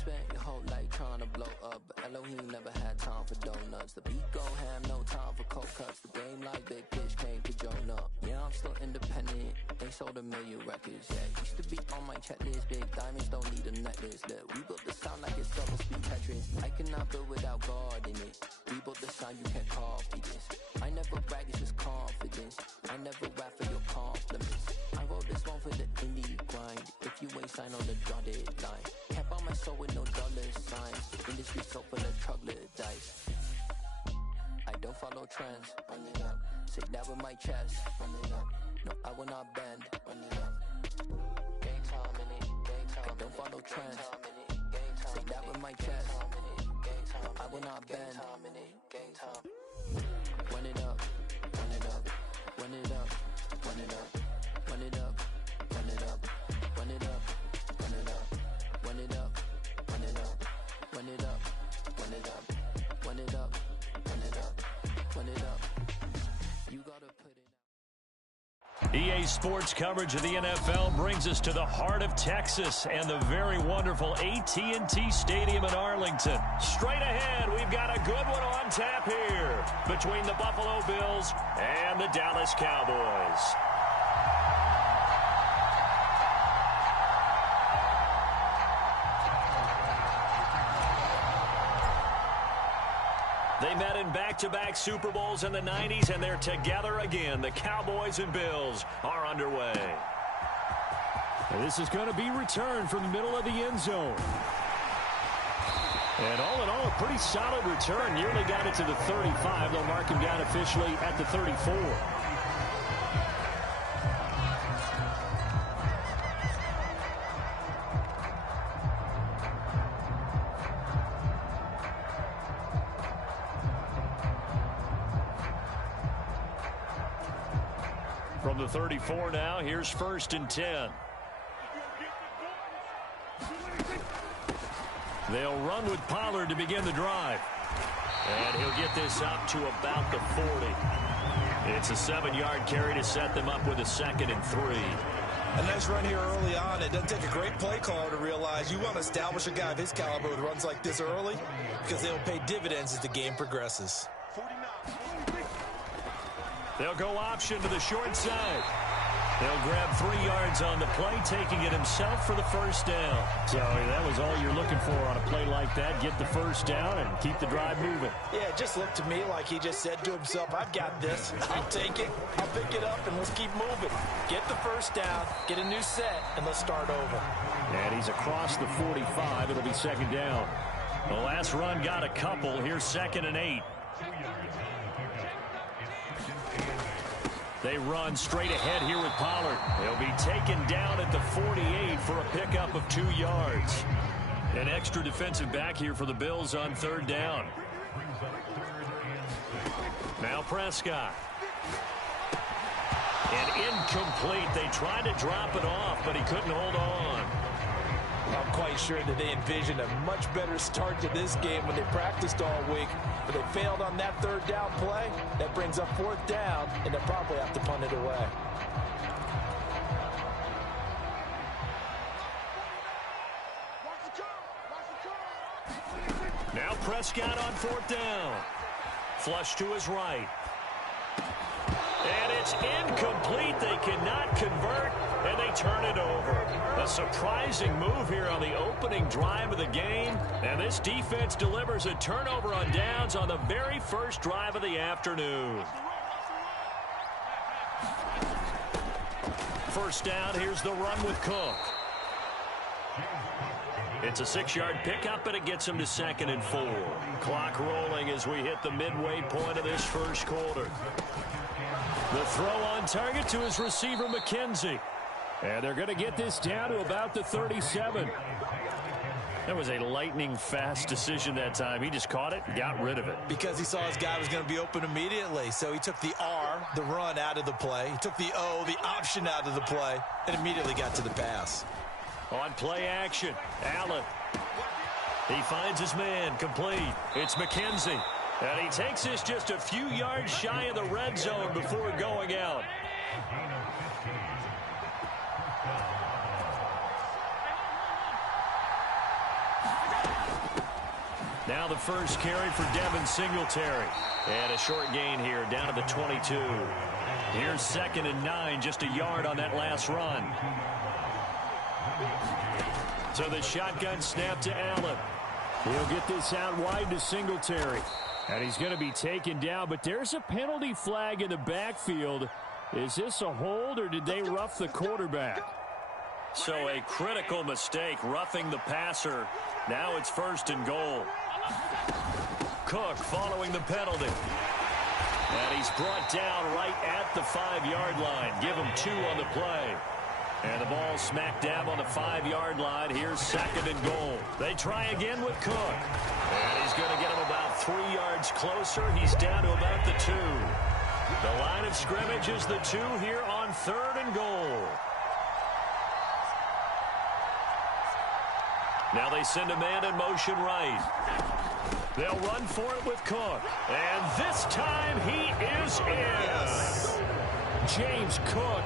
spent your whole life trying to blow up, but Elohim never had time for donuts. The beat go ham, no time for cold cuts. The game like Big Fish came to join up. Yeah, I'm still independent. They sold 1 million records. Yeah, used to be on my checklist. Big diamonds don't need a necklace. Look, we built the sound like it's double speed Tetris. I cannot build without God in it. We built the sound, you can't copy this. I never brag, it's just confidence. I never rap for your compliments. I wrote this one for the indie grind. If you ain't signed on the dotted line, can't buy my soul with no dollar signs. Industry so full of troglodytes. I don't follow trends. Run it up. Say that with my chest. Run it up. No, I will not bend. Run it up. Gang time in it. Gang time. I don't follow trends. Say that with my chest. No, I will not bend. Gang time. Run it up. Run it up. Run it up. Run it up. Run it up. Run it up. Run it up. Run it up. Run it up. Run it up. Run it up. Run it up. Run it up. Run it up. Run it up. You gotta put it out. EA Sports coverage of the NFL brings us to the heart of Texas and the very wonderful AT&T Stadium in Arlington. Straight ahead, we've got a good one on tap here between the Buffalo Bills and the Dallas Cowboys. They met in back-to-back Super Bowls in the 90s, and they're together again. The Cowboys and Bills are underway. And this is going to be returned from the middle of the end zone. And all in all, a pretty solid return. Nearly got it to the 35. They'll mark him down officially at the 34. From the 34 now, here's 1st and 10. They'll run with Pollard to begin the drive. And he'll get this up to about the 40. It's a 7-yard carry to set them up with a 2nd and 3. A nice run here early on. It doesn't take a great play caller to realize you want to establish a guy of his caliber with runs like this early because they'll pay dividends as the game progresses. They'll go option to the short side. They'll grab 3 yards on the play, taking it himself for the 1st down. So that was all you're looking for on a play like that. Get the 1st down and keep the drive moving. Yeah, it just looked to me like he just said to himself, I've got this. I'll take it. I'll pick it up, and let's keep moving. Get the 1st down, get a new set, and let's start over. And he's across the 45. It'll be 2nd down. The last run got a couple. Here's 2nd and 8. They run straight ahead here with Pollard. He'll be taken down at the 48 for a pickup of 2 yards. An extra defensive back here for the Bills on 3rd down. Now Prescott. And incomplete. They tried to drop it off, but he couldn't hold on. I'm quite sure that they envisioned a much better start to this game when they practiced all week, but they failed on that 3rd down play. That brings up 4th down, and they'll probably have to punt it away. Now Prescott on 4th down. Flush to his right. And it's incomplete. They cannot convert, and they turn it over. A surprising move here on the opening drive of the game. And this defense delivers a turnover on downs on the very first drive of the afternoon. 1st down, here's the run with Cook. It's a 6-yard pickup, and it gets him to 2nd and 4. Clock rolling as we hit the midway point of this 1st quarter. The throw on target to his receiver, McKenzie. And they're going to get this down to about the 37. That was a lightning-fast decision that time. He just caught it and got rid of it. Because he saw his guy was going to be open immediately. So he took the R, the run, out of the play. He took the O, the option, out of the play, and immediately got to the pass. On play action, Allen. He finds his man, complete. It's McKenzie. And he takes this just a few yards shy of the red zone before going out. Now the first carry for Devin Singletary. And a short gain here, down to the 22. Here's 2nd and 9, just a yard on that last run. So the shotgun snap to Allen. He'll get this out wide to Singletary. And he's going to be taken down, but there's a penalty flag in the backfield. Is this a hold, or did they rough the quarterback? So a critical mistake, roughing the passer. Now it's 1st and goal. Cook following the penalty. And he's brought down right at the 5-yard line. Give him 2 on the play. And the ball smack dab on the 5-yard line. Here's 2nd and goal. They try again with Cook. And he's going to get him about 3 yards closer. He's down to about the 2. The line of scrimmage is the 2 here on 3rd and goal. Now they send a man in motion right. They'll run for it with Cook. And this time he is in. James Cook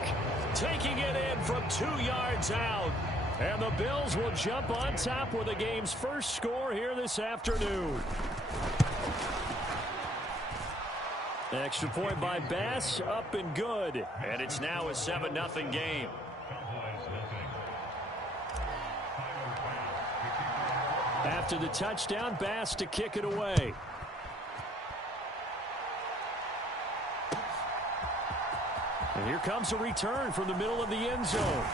taking it in from 2 yards out. And the Bills will jump on top with the game's first score here this afternoon. Extra point by Bass, up and good. And it's now a 7-0 game. After the touchdown, Bass to kick it away. And here comes a return from the middle of the end zone.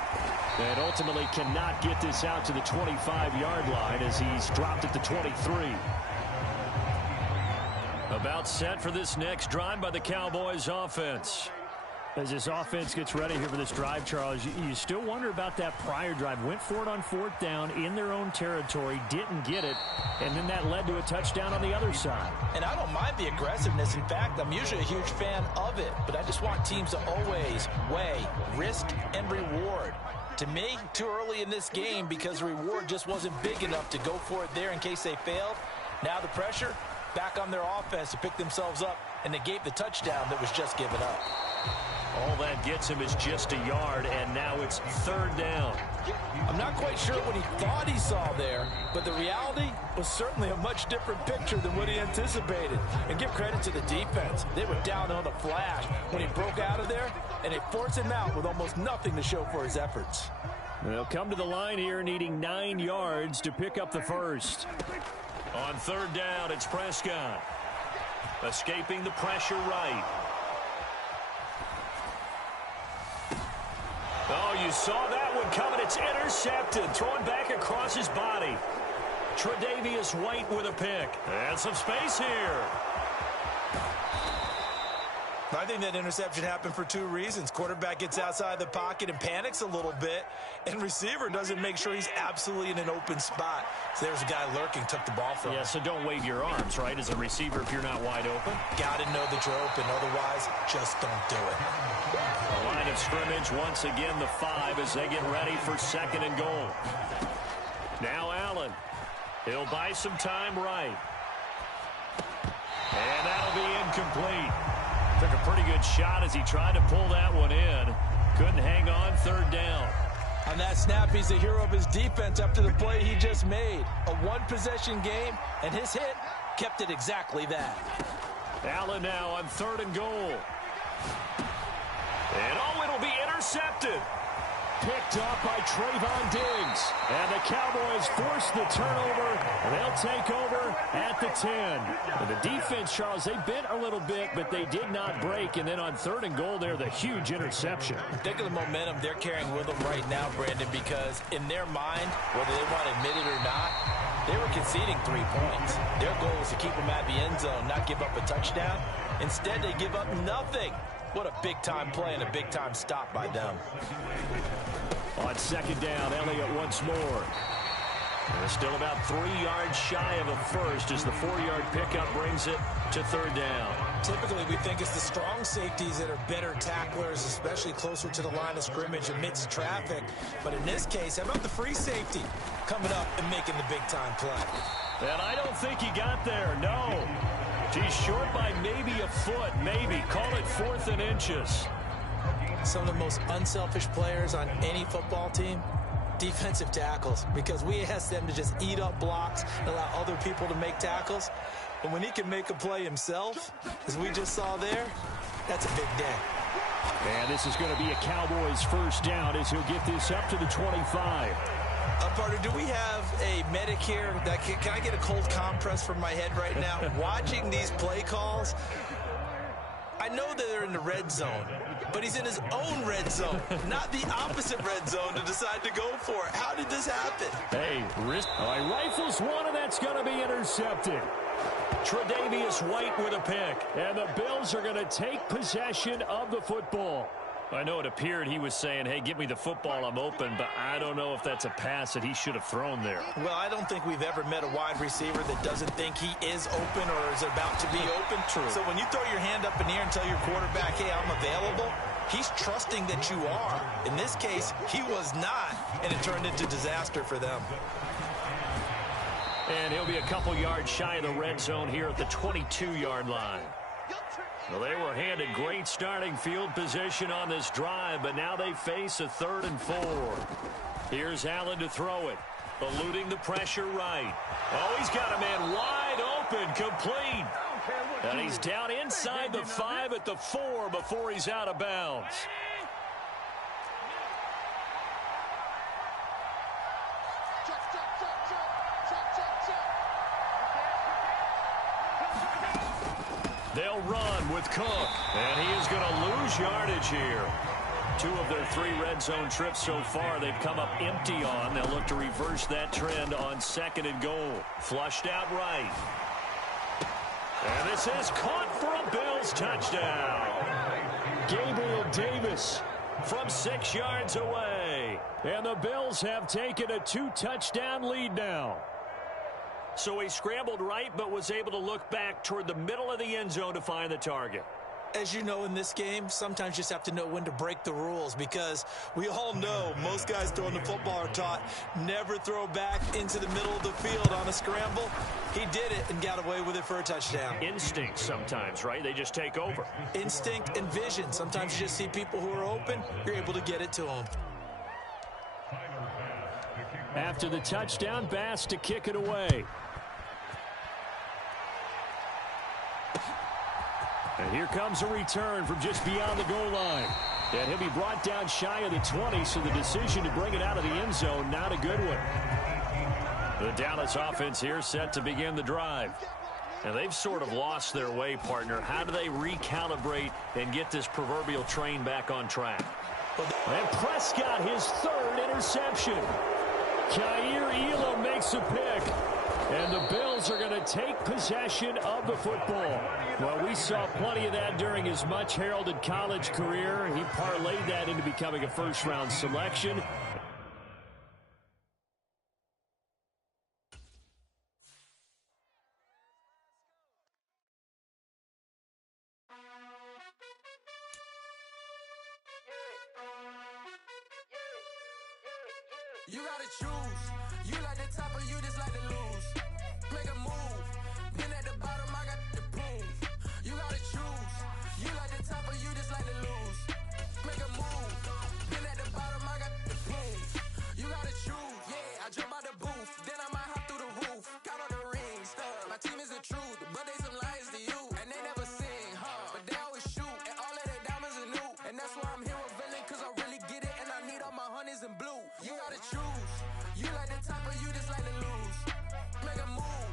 And ultimately cannot get this out to the 25-yard line as he's dropped at the 23. About set for this next drive by the Cowboys offense. As this offense gets ready here for this drive, Charles, you still wonder about that prior drive. Went for it on 4th down in their own territory, didn't get it, and then that led to a touchdown on the other side. And I don't mind the aggressiveness. In fact, I'm usually a huge fan of it, but I just want teams to always weigh risk and reward. To me, too early in this game because the reward just wasn't big enough to go for it there in case they failed. Now the pressure back on their offense to pick themselves up, and they gave the touchdown that was just given up. All that gets him is just a yard, and now it's 3rd down. I'm not quite sure what he thought he saw there, but the reality was certainly a much different picture than what he anticipated. And give credit to the defense. They were down on the flash when he broke out of there, and they forced him out with almost nothing to show for his efforts. They'll come to the line here needing 9 yards to pick up the first. On 3rd down, it's Prescott. Escaping the pressure right. Oh, you saw that one coming. It's intercepted. Thrown back across his body. Tre'Davious White with a pick. And some space here. I think that interception happened for 2 reasons. Quarterback gets outside the pocket and panics a little bit, and receiver doesn't make sure he's absolutely in an open spot. So there's a guy lurking, took the ball from him. Yeah, so don't wave your arms, right, as a receiver if you're not wide open. Got to know that you're open. Otherwise, just don't do it. The line of scrimmage, once again, the 5 as they get ready for 2nd and goal. Now Allen. He'll buy some time right. And that'll be incomplete. Took a pretty good shot as he tried to pull that one in. Couldn't hang on, 3rd down. On that snap, he's the hero of his defense after the play he just made. A one-possession game, and his hit kept it exactly that. Allen now on 3rd and goal. And oh, it'll be intercepted. Picked off by Trayvon Diggs. And the Cowboys force the turnover. They'll take over at the 10. And the defense, Charles, they bent a little bit, but they did not break. And then on 3rd and goal there, the huge interception. Think of the momentum they're carrying with them right now, Brandon, because in their mind, whether they want to admit it or not, they were conceding 3 points. Their goal was to keep them at the end zone, not give up a touchdown. Instead, they give up nothing. What a big-time play and a big-time stop by them. On 2nd down, Elliott once more. They're still about 3 yards shy of a first as the 4-yard pickup brings it to 3rd down. Typically, we think it's the strong safeties that are better tacklers, especially closer to the line of scrimmage amidst traffic. But in this case, how about the free safety coming up and making the big-time play? And I don't think he got there, no. He's short by maybe a foot, maybe. Call it 4th and inches. Some of the most unselfish players on any football team defensive tackles, because we ask them to just eat up blocks and allow other people to make tackles. And when he can make a play himself, as we just saw there, that's a big day. And this is going to be a Cowboys first down as he'll get this up to the 25. Partner, do we have a medic here? Can I get a cold compress for my head right now? Watching these play calls, I know that they're in the red zone, but he's in his own red zone, not the opposite red zone to decide to go for it. How did this happen? Hey, rifles one, and that's going to be intercepted. Tre'Davious White with a pick. And the Bills are going to take possession of the football. I know it appeared he was saying, hey, give me the football, I'm open, but I don't know if that's a pass that he should have thrown there. Well, I don't think we've ever met a wide receiver that doesn't think he is open or is about to be open. True. So when you throw your hand up in the air and tell your quarterback, hey, I'm available, he's trusting that you are. In this case, he was not, and it turned into disaster for them. And he'll be a couple yards shy of the red zone here at the 22-yard line. Well, they were handed great starting field position on this drive, but now they face a 3rd and 4. Here's Allen to throw it, eluding the pressure right. Oh, he's got a man wide open, complete. And he's down inside the 5 at the 4 before he's out of bounds. They'll run with Cook, and he is going to lose yardage here. 2 of their 3 red zone trips so far they've come up empty on. They'll look to reverse that trend on 2nd and goal. Flushed out right. And this is caught for a Bills touchdown. Gabriel Davis from 6 yards away. And the Bills have taken a 2-touchdown lead now. So he scrambled right, but was able to look back toward the middle of the end zone to find the target. As you know, in this game, sometimes you just have to know when to break the rules, because we all know most guys throwing the football are taught never throw back into the middle of the field on a scramble. He did it and got away with it for a touchdown. Instinct sometimes, right? They just take over. Instinct and vision. Sometimes you just see people who are open, you're able to get it to them. After the touchdown, Bass to kick it away. And here comes a return from just beyond the goal line. And he'll be brought down shy of the 20, so the decision to bring it out of the end zone, not a good one. The Dallas offense here set to begin the drive. And they've sort of lost their way, partner. How do they recalibrate and get this proverbial train back on track? And Prescott, his 3rd interception. Kaiir Elam makes a pick. And the Bills are going to take possession of the football. Well, we saw plenty of that during his much-heralded college career. He parlayed that into becoming a first-round selection. You gotta choose. You like the top or you just like to lose. Make a move. Been at the bottom, I got the proof. You gotta choose. You like the top or you just like to lose. Make a move. Been at the bottom, I got the proof. You gotta choose. Yeah, I jump out the booth. Then I might hop through the roof. Count all the rings. My team is the truth, but they some liars to you. And they never sing, but they always shoot. And all of their diamonds are new. And that's why I'm here with villain, cause I really get it. And I need all my honeys in blue. You gotta choose. You like the top or you just like to lose. Make a move.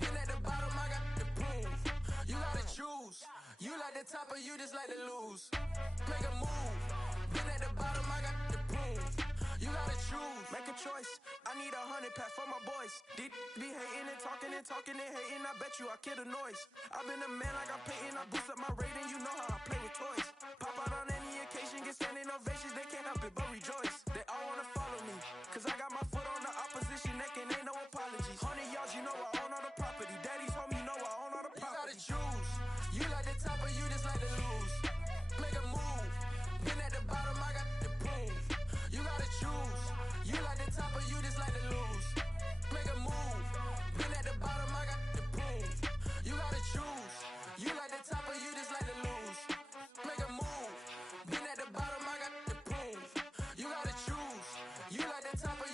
Been at the bottom, I got the proof. You gotta choose. You like the top or you just like to lose. Make a move. Been at the bottom, I got the proof. You gotta choose. Make a choice. I need 100 pack for my boys. Be hating and talking and hating. I bet you I kill the noise. I've been a man like I'm Peyton. I boost up my rating. You know how I play with toys. Pop out on any occasion, get standing ovations. They can't help it but rejoice. They all wanna follow me, cause I got my foot on the opposition neck and ain't no apologies. 100 yards, you know I own all the property. Daddy's home, you know I own all the property. You gotta choose. You like the top or you just like to lose. Make a move. Been at the bottom, I got the proof. You gotta choose. You like the top or you just like to lose. Make a move. Been at the bottom, I got the proof. You gotta choose. You like the top or you just like to lose. Make a move. Been at the bottom, I got the proof. You gotta choose. You like the top or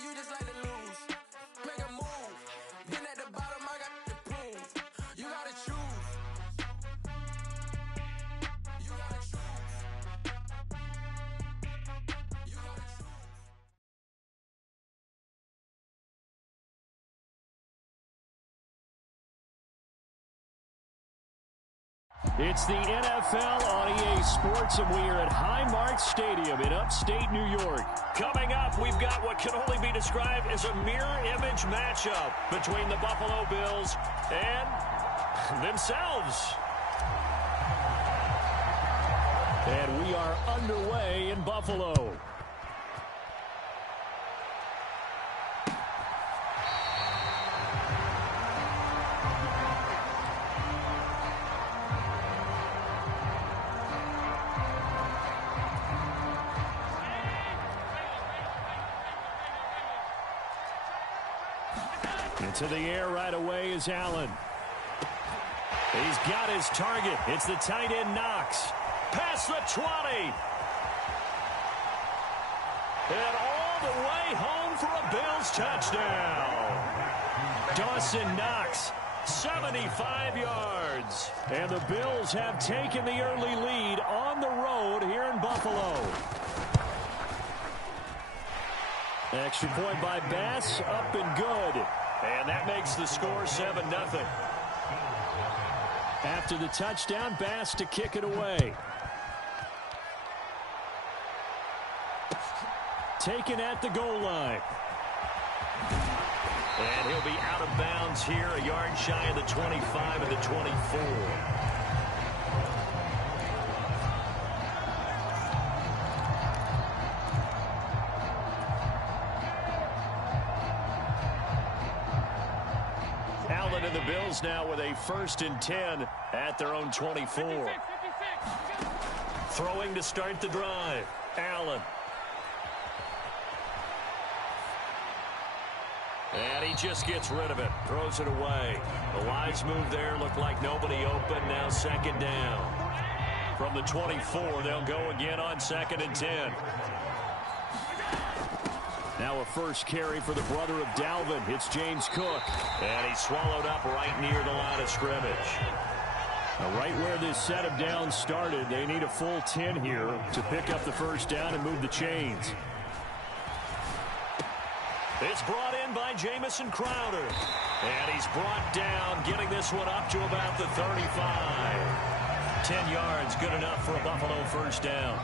It's the NFL on EA Sports, and we are at Highmark Stadium in upstate New York. Coming up, we've got what can only be described as a mirror image matchup between the Buffalo Bills and themselves. And we are underway in Buffalo. Into the air right away is Allen. He's got his target. It's the tight end Knox. Past the 20. And all the way home for a Bills touchdown. Dawson Knox, 75 yards. And the Bills have taken the early lead on the road here in Buffalo. Extra point by Bass, up and good. And that makes the score 7-0. After the touchdown, Bass to kick it away. Taken at the goal line. And he'll be out of bounds here, a yard shy of the 25 and the 24. Allen and the Bills now with a 1st and 10 at their own 24. Throwing to start the drive. Allen. And he just gets rid of it. Throws it away. The lines move there. Look like nobody open. Now 2nd down. From the 24, they'll go again on 2nd and 10. Now a first carry for the brother of Dalvin. It's James Cook. And he's swallowed up right near the line of scrimmage. Now right where this set of downs started, they need a full 10 here to pick up the 1st down and move the chains. It's brought in by Jamison Crowder. And he's brought down, getting this one up to about the 35. 10 yards, good enough for a Buffalo 1st down.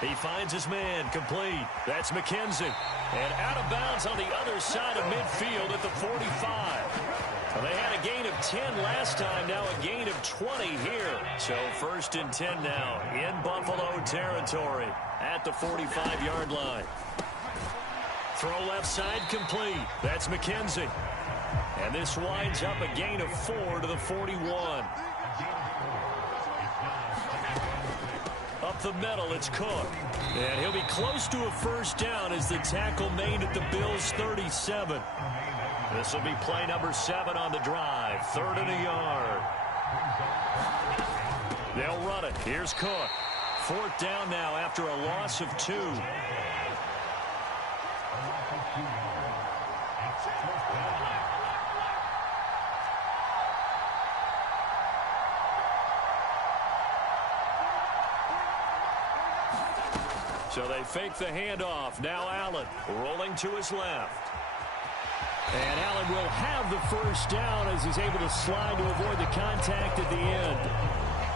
He finds his man, complete. That's McKenzie. And out of bounds on the other side of midfield at the 45. Well, they had a gain of 10 last time, now a gain of 20 here. So 1st and 10 now in Buffalo territory at the 45-yard line. Throw left side complete. That's McKenzie. And this winds up a gain of 4 to the 41. Up the middle, it's Cook. And he'll be close to a 1st down as the tackle made at the Bills' 37. This will be play number 7 on the drive. 3rd and a yard. They'll run it. Here's Cook. 4th down now after a loss of 2. So they fake the handoff. Now Allen rolling to his left. And Allen will have the 1st down as he's able to slide to avoid the contact at the end.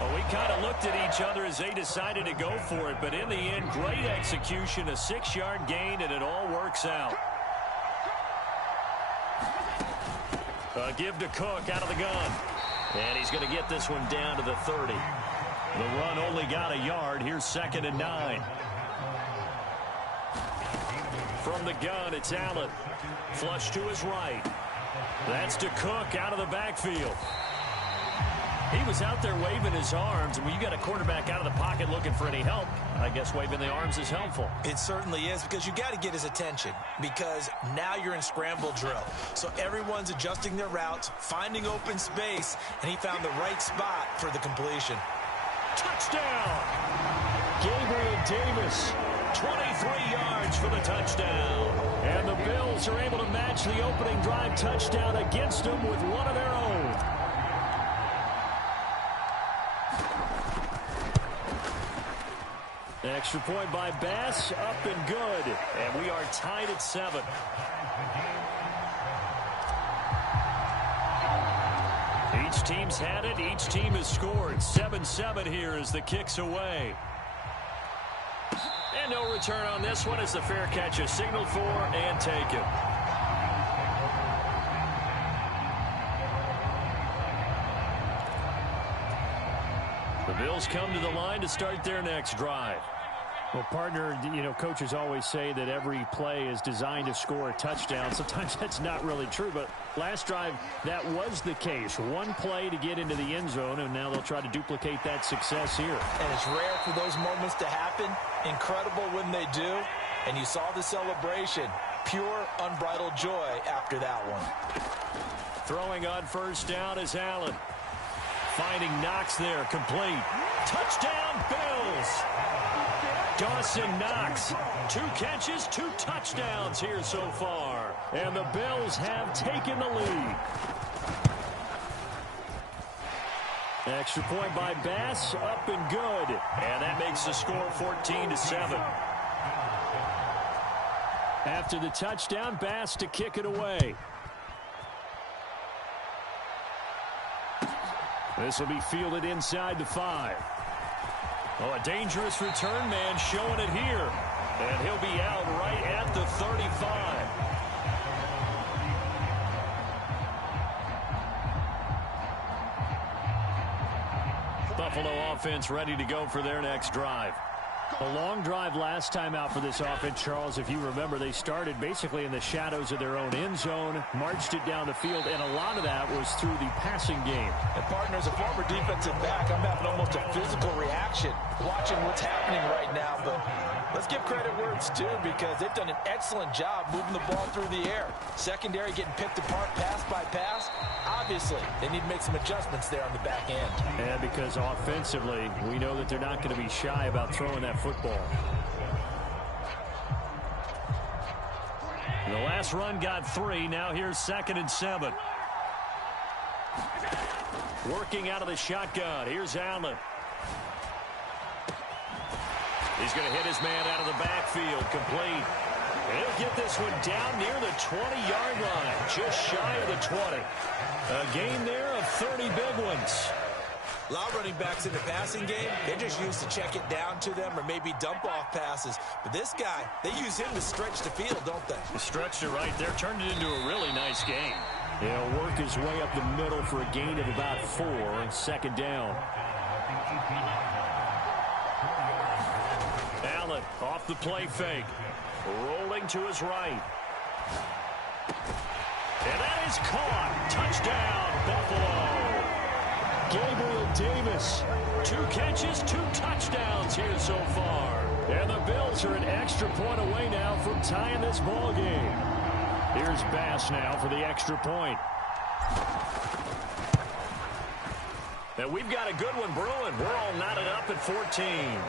Well, we kind of looked at each other as they decided to go for it, but in the end, great execution, a 6-yard gain, and it all works out. Give to Cook out of the gun. And he's going to get this one down to the 30. The run only got a yard. Here's 2nd and 9. From the gun, it's Allen. Flush to his right. That's to Cook out of the backfield. He was out there waving his arms, and when you got a quarterback out of the pocket looking for any help, I guess waving the arms is helpful. It certainly is, because you got to get his attention, because now you're in scramble drill. So everyone's adjusting their routes, finding open space, and he found the right spot for the completion. Touchdown! Gabriel Davis, 23 yards for the touchdown. And the Bills are able to match the opening drive touchdown against them with one of their own. Extra point by Bass, up and good. And we are tied at 7. Each team's had it. Each team has scored. 7-7 here as the kick's away. And no return on this one as the fair catch is signaled for and taken. The Bills come to the line to start their next drive. Well, partner, coaches always say that every play is designed to score a touchdown. Sometimes that's not really true, but last drive, that was the case. One play to get into the end zone, and now they'll try to duplicate that success here. And it's rare for those moments to happen. Incredible when they do. And you saw the celebration. Pure, unbridled joy after that one. Throwing on first down is Allen. Finding Knox there, complete. Touchdown, Bills! Dawson Knox, 2 catches, 2 touchdowns here so far. And the Bills have taken the lead. Extra point by Bass, up and good. And that makes the score 14-7. After the touchdown, Bass to kick it away. This will be fielded inside the 5. Oh, a dangerous return man showing it here. And he'll be out right at the 35. Buffalo offense ready to go for their next drive. A long drive last time out for this offense, Charles. If you remember, they started basically in the shadows of their own end zone, marched it down the field, and a lot of that was through the passing game. And, partner, as a former defensive back, I'm having almost a physical reaction watching what's happening right now. But let's give credit where it's due because they've done an excellent job moving the ball through the air. Secondary getting picked apart pass by pass. Obviously, they need to make some adjustments there on the back end. And because offensively, we know that they're not going to be shy about throwing that football. The last run got 3. Now here's 2nd and 7. Working out of the shotgun. Here's Allen. He's going to hit his man out of the backfield. Complete. He'll get this one down near the 20-yard line. Just shy of the 20. A gain there of 30 big ones. A lot of running backs in the passing game, they're just used to check it down to them or maybe dump off passes. But this guy, they use him to stretch the field, don't they? Stretched it right there. Turned it into a really nice game. He'll work his way up the middle for a gain of about 4. 2nd down. Allen off the play fake. Rolling to his right. And that is caught. Touchdown, Buffalo. Gabriel Davis. 2 catches, 2 touchdowns here so far. And the Bills are an extra point away now from tying this ball game. Here's Bass now for the extra point. And we've got a good one brewing. We're all knotted up at 14.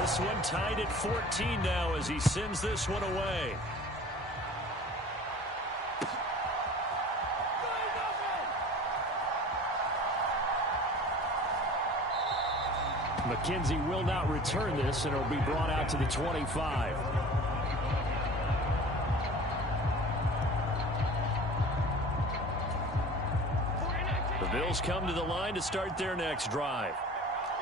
This one tied at 14 now as he sends this one away. McKenzie will not return this, and it'll be brought out to the 25. The Bills come to the line to start their next drive.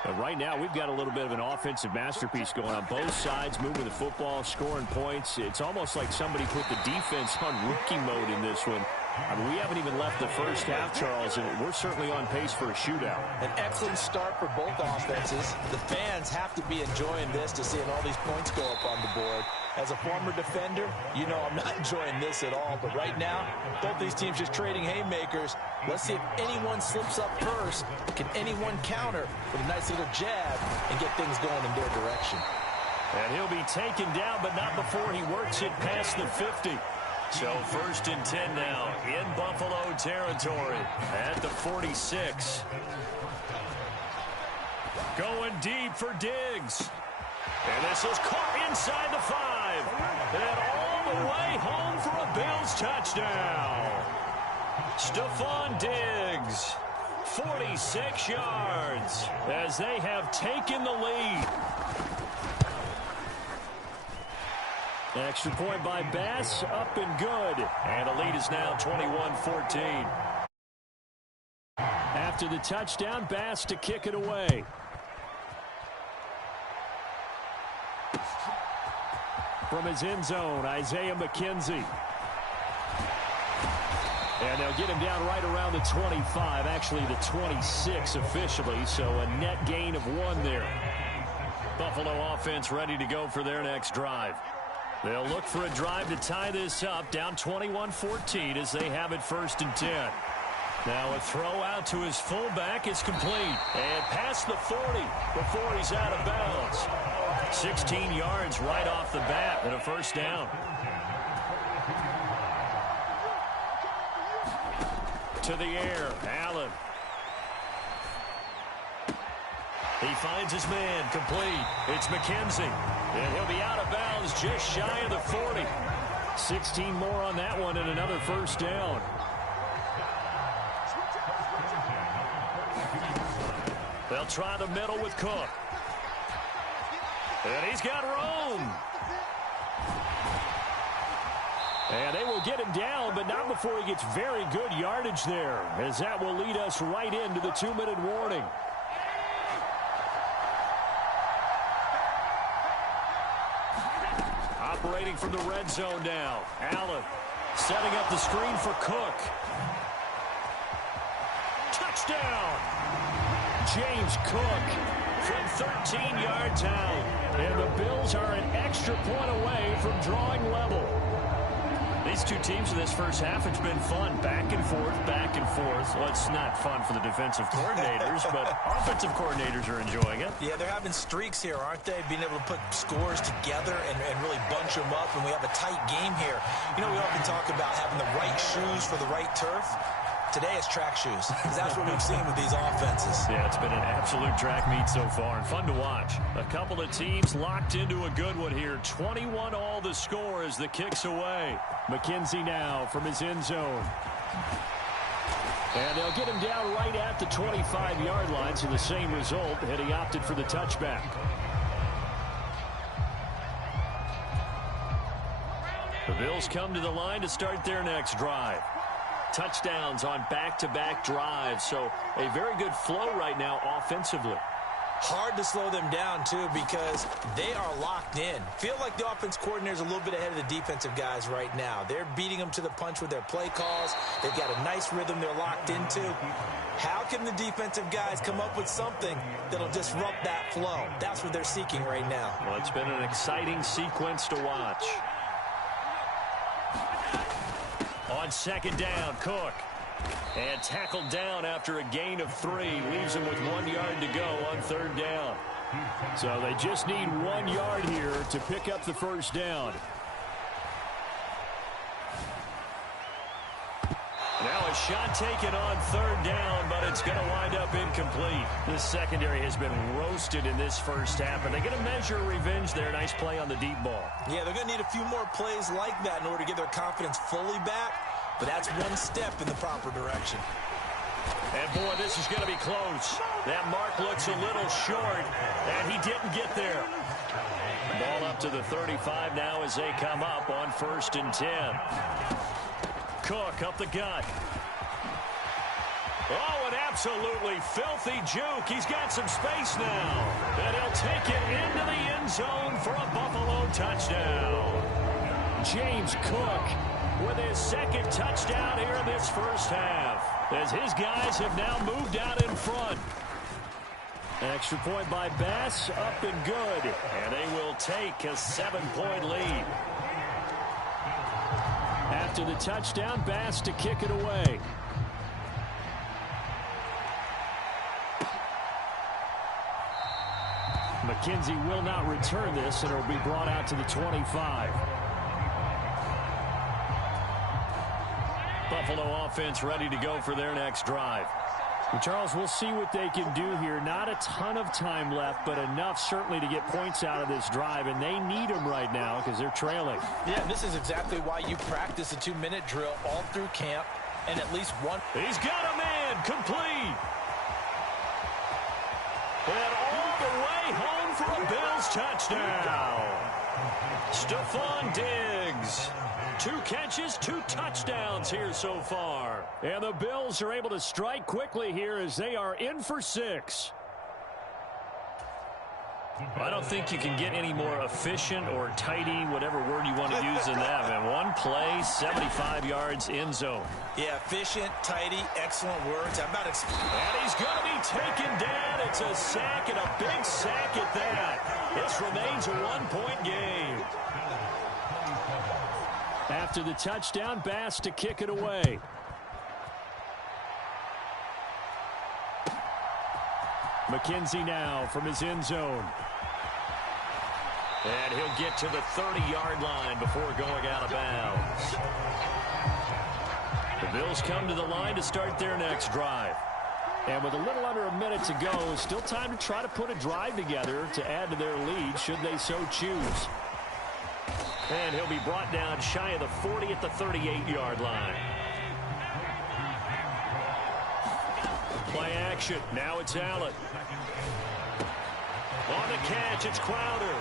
But right now, we've got a little bit of an offensive masterpiece going on both sides, moving the football, scoring points. It's almost like somebody put the defense on rookie mode in this one. I mean, we haven't even left the first half, Charles, and we're certainly on pace for a shootout. An excellent start for both offenses. The fans have to be enjoying this to seeing all these points go up on the board. As a former defender, you know I'm not enjoying this at all. But right now, both these teams just trading haymakers. Let's see if anyone slips up first. Can anyone counter with a nice little jab and get things going in their direction? And he'll be taken down, but not before he works it past the 50. So 1st and 10 now in Buffalo territory at the 46. Going deep for Diggs. And this is caught inside the 5. And all the way home for a Bills touchdown. Stephon Diggs 46 yards as they have taken the lead. Extra point by Bass, up and good. And the lead is now 21-14. After the touchdown, Bass to kick it away. From his end zone, Isaiah McKenzie. And they'll get him down right around the 25, actually the 26 officially, so a net gain of 1 there. Buffalo offense ready to go for their next drive. They'll look for a drive to tie this up, down 21-14 as they have it 1st and 10. Now a throw out to his fullback is complete. And past the 40 before he's out of bounds. 16 yards right off the bat and a 1st down. To the air, Allen. He finds his man, complete. It's McKenzie. And he'll be out of bounds just shy of the 40. 16 more on that one and another 1st down. They'll try the middle with Cook. And he's got room. And they will get him down, but not before he gets very good yardage there, as that will lead us right into the 2-minute warning. Operating from the red zone now. Allen setting up the screen for Cook. Touchdown! James Cook from 13 yards out. And the Bills are an extra point away from drawing level. These two teams in this first half, it's been fun. Back and forth, back and forth. Well, it's not fun for the defensive coordinators, but offensive coordinators are enjoying it. Yeah, they're having streaks here, aren't they? Being able to put scores together and really bunch them up, and we have a tight game here. You know, we often talk about having the right shoes for the right turf. Today it's track shoes, because that's what we've seen with these offenses. Yeah, it's been an absolute track meet so far, and fun to watch. A couple of teams locked into a good one here. 21 all the score as the kick's away. McKenzie now from his end zone. And they'll get him down right at the 25-yard line, so the same result, and he opted for the touchback. The Bills come to the line to start their next drive. Touchdowns on back-to-back drives, so a very good flow right now offensively. Hard to slow them down, too, because they are locked in. Feel like the offense coordinator is a little bit ahead of the defensive guys right now. They're beating them to the punch with their play calls. They've got a nice rhythm they're locked into. How can the defensive guys come up with something that'll disrupt that flow? That's what they're seeking right now. Well, it's been an exciting sequence to watch. On 2nd down, Cook. And tackled down after a gain of 3. Leaves him with 1 yard to go on 3rd down. So they just need 1 yard here to pick up the 1st down. Now a shot taken on 3rd down, but it's going to wind up incomplete. This secondary has been roasted in this first half, and they're going to measure revenge there. Nice play on the deep ball. Yeah, they're going to need a few more plays like that in order to get their confidence fully back, but that's one step in the proper direction. And, boy, this is going to be close. That mark looks a little short, and he didn't get there. Ball up to the 35 now as they come up on 1st and 10. Cook up the gut. Oh, an absolutely filthy juke. He's got some space now. And he'll take it into the end zone for a Buffalo touchdown. James Cook with his 2nd touchdown here in this first half, as his guys have now moved out in front. Extra point by Bass, up and good. And they will take a 7-point lead. After the touchdown, Bass to kick it away. McKenzie will not return this, and it will be brought out to the 25. Buffalo offense ready to go for their next drive. And Charles, we'll see what they can do here. Not a ton of time left, but enough certainly to get points out of this drive, and they need them right now because they're trailing. Yeah, this is exactly why you practice a 2-minute drill all through camp, and at least one. He's got a man, complete. for a Bills touchdown. Stephon Diggs. 2 catches, 2 touchdowns here so far. And the Bills are able to strike quickly here as they are in for 6. I don't think you can get any more efficient or tidy, whatever word you want to use than that. And 1 play, 75 yards in zone. Yeah, efficient, tidy, excellent words. I'm not and he's going to be taken down. It's a sack, and a big sack at that. This remains a 1-point game. After the touchdown, Bass to kick it away. McKenzie now from his end zone. And he'll get to the 30-yard line before going out of bounds. The Bills come to the line to start their next drive. And with a little under a minute to go, still time to try to put a drive together to add to their lead should they so choose. And he'll be brought down shy of the 40 at the 38-yard line. Play action. Now it's Allen. On the catch, it's Crowder.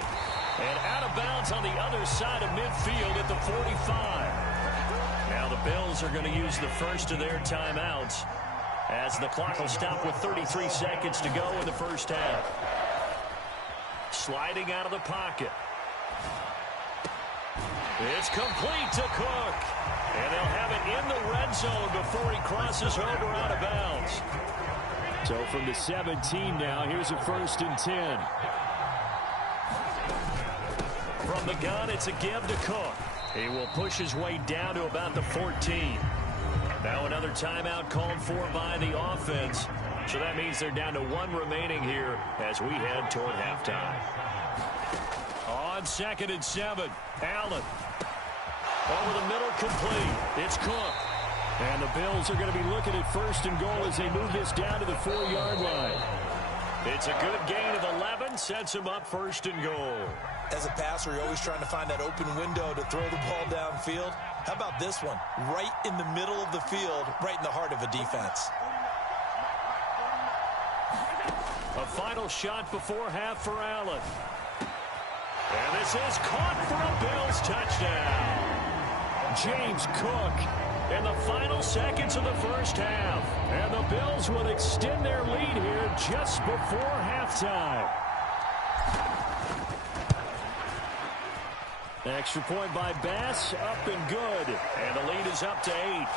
And out of bounds on the other side of midfield at the 45. Now the Bills are going to use the first of their timeouts as the clock will stop with 33 seconds to go in the first half. Sliding out of the pocket. It's complete to Cook. And they'll have it in the red zone before he crosses over out of bounds. So from the 17 now, here's a 1st and 10. From the gun, it's a give to Cook. He will push his way down to about the 14. Now another timeout called for by the offense. So that means they're down to 1 remaining here as we head toward halftime. On 2nd and 7, Allen. Over the middle, complete. It's Cook. And the Bills are going to be looking at 1st and goal as they move this down to the 4-yard line. It's a good gain of 11, sets him up 1st and goal. As a passer, you're always trying to find that open window to throw the ball downfield. How about this one? Right in the middle of the field, right in the heart of a defense. A final shot before half for Allen. And this is caught for a Bills touchdown. James Cook in the final seconds of the first half. And the Bills will extend their lead here just before halftime. Extra point by Bass, up and good. And the lead is up to 8.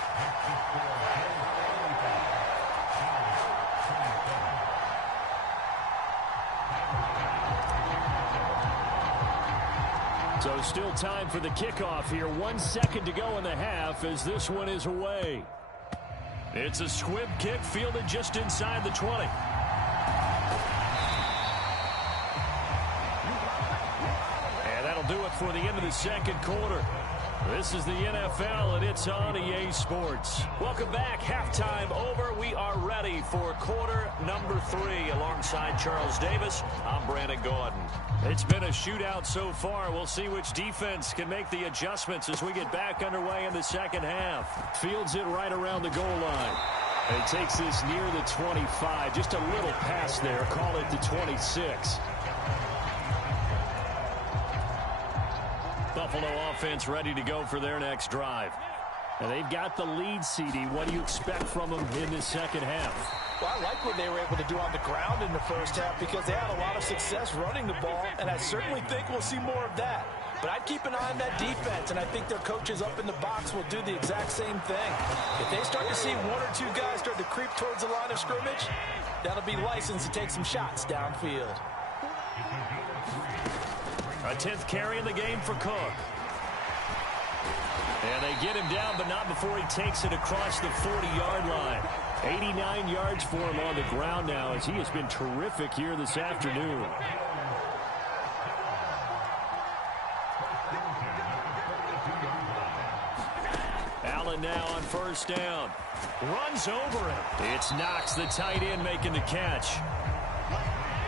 So still time for the kickoff here. 1 second to go in the half as this one is away. It's a squib kick fielded just inside the 20. And that'll do it for the end of the second quarter. This is the NFL, and it's on EA Sports. Welcome back. Halftime over. We are ready for quarter number 3. Alongside Charles Davis, I'm Brandon Gordon. It's been a shootout so far. We'll see which defense can make the adjustments as we get back underway in the second half. Fields it right around the goal line. And he takes this near the 25. Just a little pass there. Call it the 26. Buffalo offense ready to go for their next drive. And they've got the lead, CD. What do you expect from them in this second half? Well, I like what they were able to do on the ground in the first half because they had a lot of success running the ball, and I certainly think we'll see more of that. But I'd keep an eye on that defense, and I think their coaches up in the box will do the exact same thing. If they start to see 1 or 2 guys start to creep towards the line of scrimmage, that'll be licensed to take some shots downfield. A 10th carry in the game for Cook. And they get him down, but not before he takes it across the 40-yard line. 89 yards for him on the ground now as he has been terrific here this afternoon. Allen now on first down. Runs over him. It's Knox, the tight end, making the catch.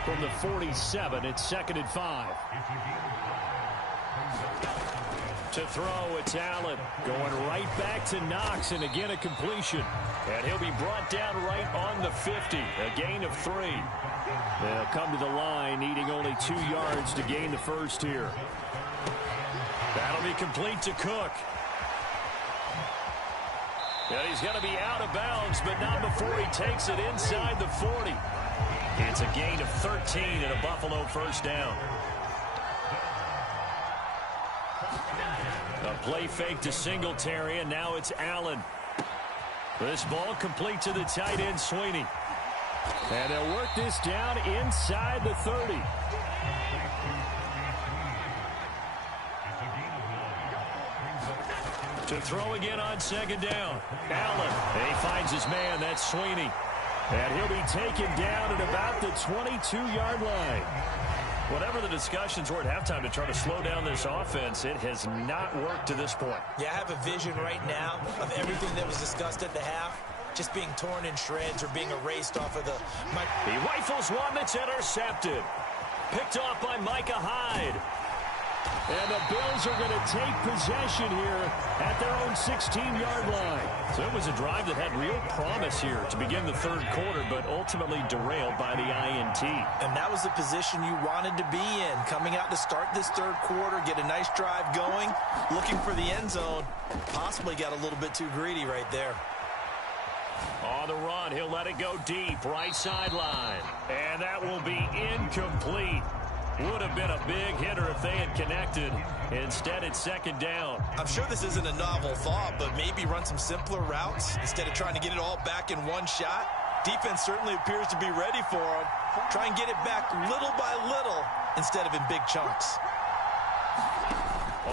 From the 47, it's 2nd and 5. To throw, it's Allen. Going right back to Knox, and again a completion. And he'll be brought down right on the 50. A gain of 3. They'll come to the line, needing only 2 yards to gain the first here. That'll be complete to Cook. And he's going to be out of bounds, but not before he takes it inside the 40. It's a gain of 13 and a Buffalo first down. A play fake to Singletary, and now it's Allen. This ball complete to the tight end, Sweeney. And they'll work this down inside the 30. To throw again on second down. Allen. And he finds his man. That's Sweeney. And he'll be taken down at about the 22-yard line. Whatever the discussions were at halftime to try to slow down this offense, it has not worked to this point. Yeah, I have a vision right now of everything that was discussed at the half just being torn in shreds or being erased off of the... He rifles one that's intercepted. Picked off by Micah Hyde. And the Bills are going to take possession here at their own 16-yard line. So it was a drive that had real promise here to begin the third quarter, but ultimately derailed by the INT. And that was the position you wanted to be in, coming out to start this third quarter, get a nice drive going, looking for the end zone. Possibly got a little bit too greedy right there. On the run, he'll let it go deep, right sideline. And that will be incomplete. Would have been a big hitter if they had connected. Instead, it's second down. I'm sure this isn't a novel thought, but maybe run some simpler routes instead of trying to get it all back in one shot. Defense certainly appears to be ready for him. Try and get it back little by little instead of in big chunks.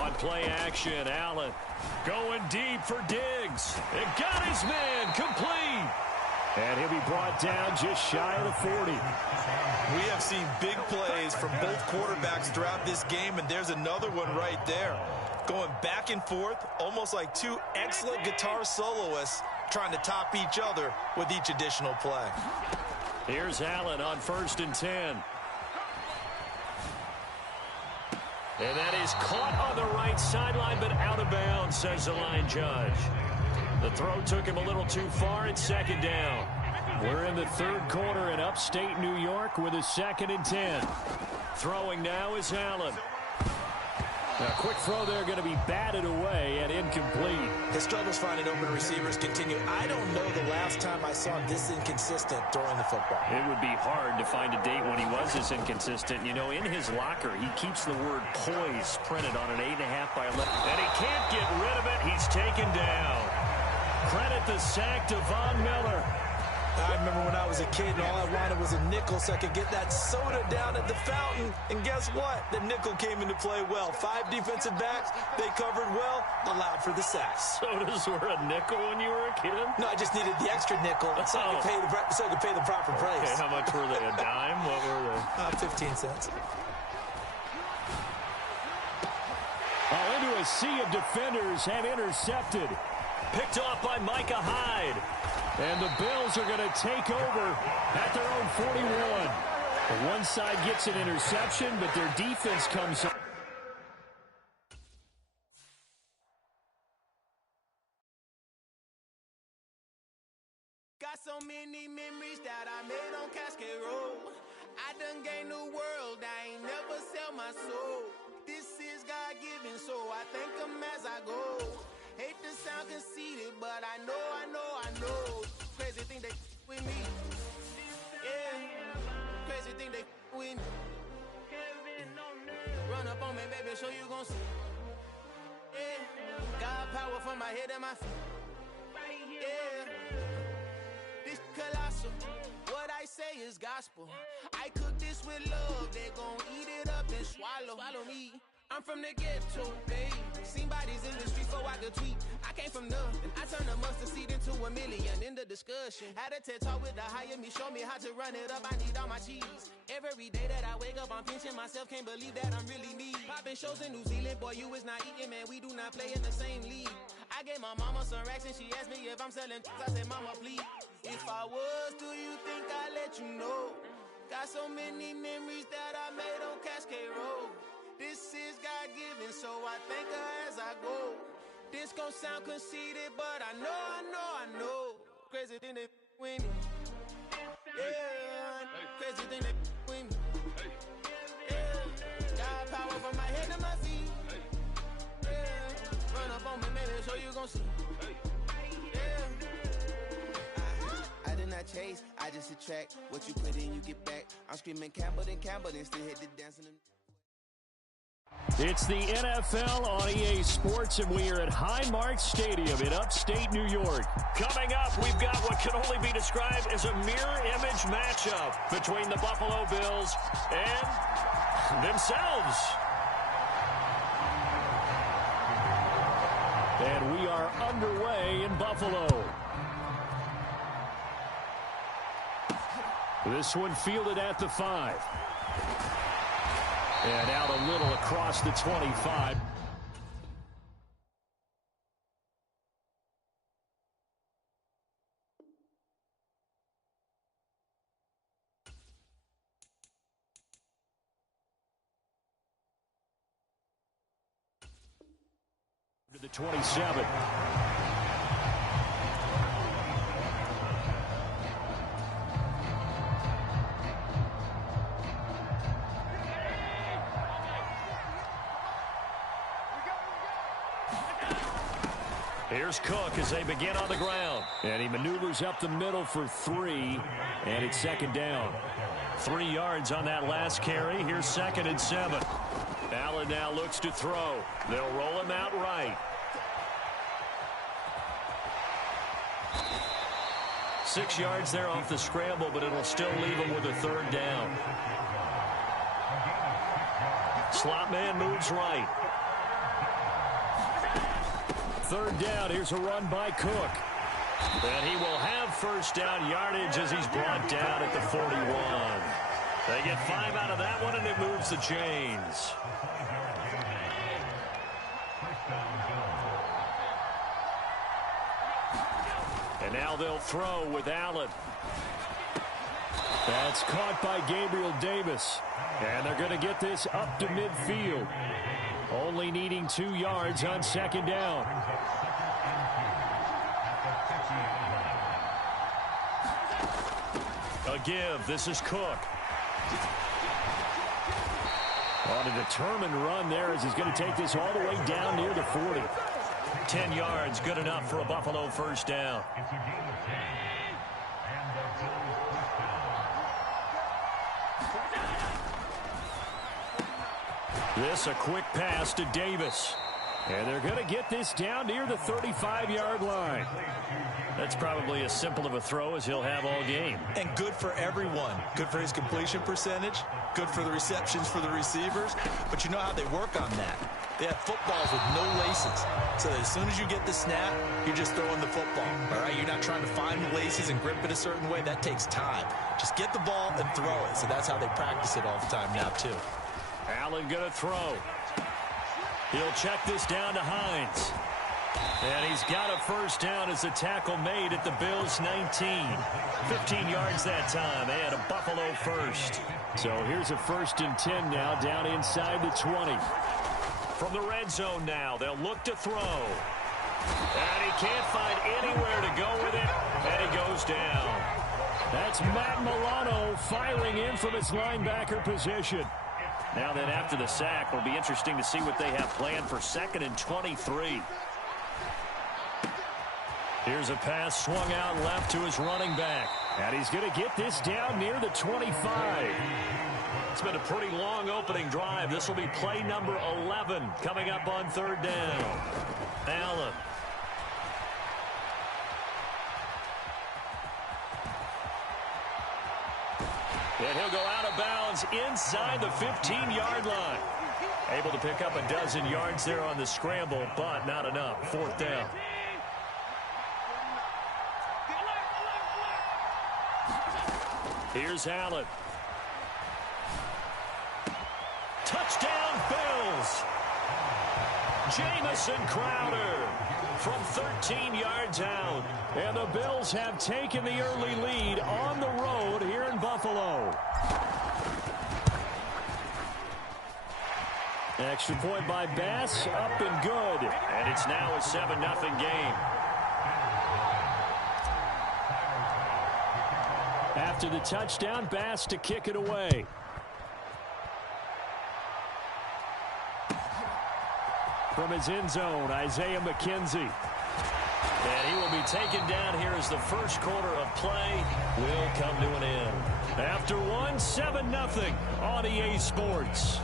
On play action, Allen going deep for Diggs. It got his man complete. And he'll be brought down just shy of the 40. We have seen big plays from both quarterbacks throughout this game, and there's another one right there. Going back and forth, almost like two excellent guitar soloists trying to top each other with each additional play. Here's Allen on 1st and 10. And that is caught on the right sideline, but out of bounds, says the line judge. The throw took him a little too far. It's second down. We're in the third quarter in upstate New York with a 2nd and 10. Throwing now is Allen. A quick throw there going to be batted away and incomplete. His struggles finding open receivers continue. I don't know the last time I saw him this inconsistent throwing the football. It would be hard to find a date when he was this inconsistent. You know, in his locker, he keeps the word poise printed on an 8.5 by 11. And he can't get rid of it. He's taken down. Credit the sack to Von Miller. I remember when I was a kid and all I wanted was a nickel so I could get that soda down at the fountain. And guess what? The nickel came into play well. 5 defensive backs, they covered well, allowed for the sacks. Sodas were a nickel when you were a kid? No, I just needed the extra nickel so I could pay the proper price. Okay, how much were they? A dime? What were they? 15 cents. Into a sea of defenders and intercepted. Picked off by Micah Hyde. And the Bills are going to take over at their own 41. One side gets an interception, but their defense comes up. Got so many memories that I made on Cascade Road. I done gained the world, I ain't never sell my soul. This is God-given, so I thank him as I go. Hate to sound conceited, but I know. Crazy thing they with me. Yeah. Crazy thing they with me. Run up on me, baby, show you gon' see. Yeah. God power from my head and my feet. Yeah. This colossal. What I say is gospel. I cook this with love. They gon' eat it up and swallow me. I'm from the ghetto, babe. Seen bodies in the streets before I could tweet. I came from nothing. I turned a mustard seed into a million. In the discussion, had a TED talk with the higher me. Show me how to run it up. I need all my cheese. Every day that I wake up, I'm pinching myself. Can't believe that I'm really me. Popping shows in New Zealand, boy, you is not eating, man. We do not play in the same league. I gave my mama some racks and she asked me if I'm selling. I said, mama, please. If I was, do you think I'd let you know? Got so many memories that I made on Cascade Road. This is God-given, so I thank her as I go. This gon' sound conceited, but I know. Crazy than they with me. Yeah, crazy than they with me. Yeah, got power from my head to my feet. Yeah, run up on me, maybe, so you gon' see. I did not chase, I just attract. What you put in, you get back. I'm screaming Campbell, then still hit the dancing. It's the NFL on EA Sports, and we are at Highmark Stadium in upstate New York. Coming up, we've got what can only be described as a mirror image matchup between the Buffalo Bills and themselves. And we are underway in Buffalo. This one fielded at the 5. And out a little across the 25. To the 27. Here's Cook as they begin on the ground. And he maneuvers up the middle for 3, and it's second down. 3 yards on that last carry. Here's 2nd and 7. Allen now looks to throw. They'll roll him out right. 6 yards there off the scramble, but it'll still leave him with a 3rd down. Slot man moves right. 3rd down. Here's a run by Cook. And he will have 1st down yardage as he's brought down at the 41. They get 5 out of that one, and it moves the chains. And now they'll throw with Allen. That's caught by Gabriel Davis. And they're going to get this up to midfield. Only needing 2 yards on 2nd down. A give. This is Cook. On a determined run there as he's going to take this all the way down near the 40. 10 yards, good enough for a Buffalo 1st down. This a quick pass to Davis. And they're going to get this down near the 35-yard line. That's probably as simple of a throw as he'll have all game. And good for everyone. Good for his completion percentage. Good for the receptions for the receivers. But you know how they work on that. They have footballs with no laces. So that as soon as you get the snap, you're just throwing the football. All right, you're not trying to find the laces and grip it a certain way. That takes time. Just get the ball and throw it. So that's how they practice it all the time now, too. Allen going to throw. He'll check this down to Hines. And he's got a 1st down as the tackle made at the Bills' 19. 15 yards that time, and a Buffalo 1st. So here's a 1st and 10 now down inside the 20. From the red zone now, they'll look to throw. And he can't find anywhere to go with it, and he goes down. That's Matt Milano firing in from its linebacker position. Now then, after the sack, it'll be interesting to see what they have planned for 2nd and 23. Here's a pass swung out left to his running back. And he's going to get this down near the 25. It's been a pretty long opening drive. This will be play number 11 coming up on 3rd down. Allen. And he'll go out of bounds inside the 15-yard line. Able to pick up a dozen yards there on the scramble, but not enough. 4th down. Here's Allen. Touchdown, Bills! Jamison Crowder from 13 yards out. And the Bills have taken the early lead on the road here in Buffalo. Extra point by Bass, up and good. And it's now a 7-0 game. After the touchdown, Bass to kick it away. From his end zone, Isaiah McKenzie. And he will be taken down here as the first quarter of play will come to an end. After one, 7-0 on EA Sports.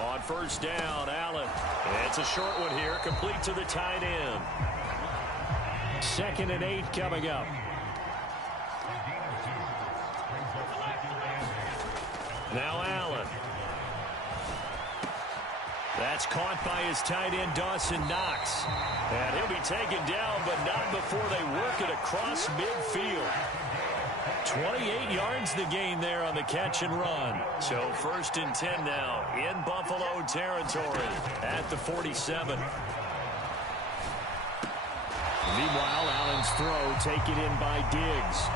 On first down, Allen. It's a short one here, complete to the tight end. 2nd and 8 coming up. Now Allen. That's caught by his tight end, Dawson Knox. And he'll be taken down, but not before they work it across midfield. 28 yards the gain there on the catch and run. So 1st and 10 now in Buffalo territory at the 47. Meanwhile, Allen's throw taken in by Diggs.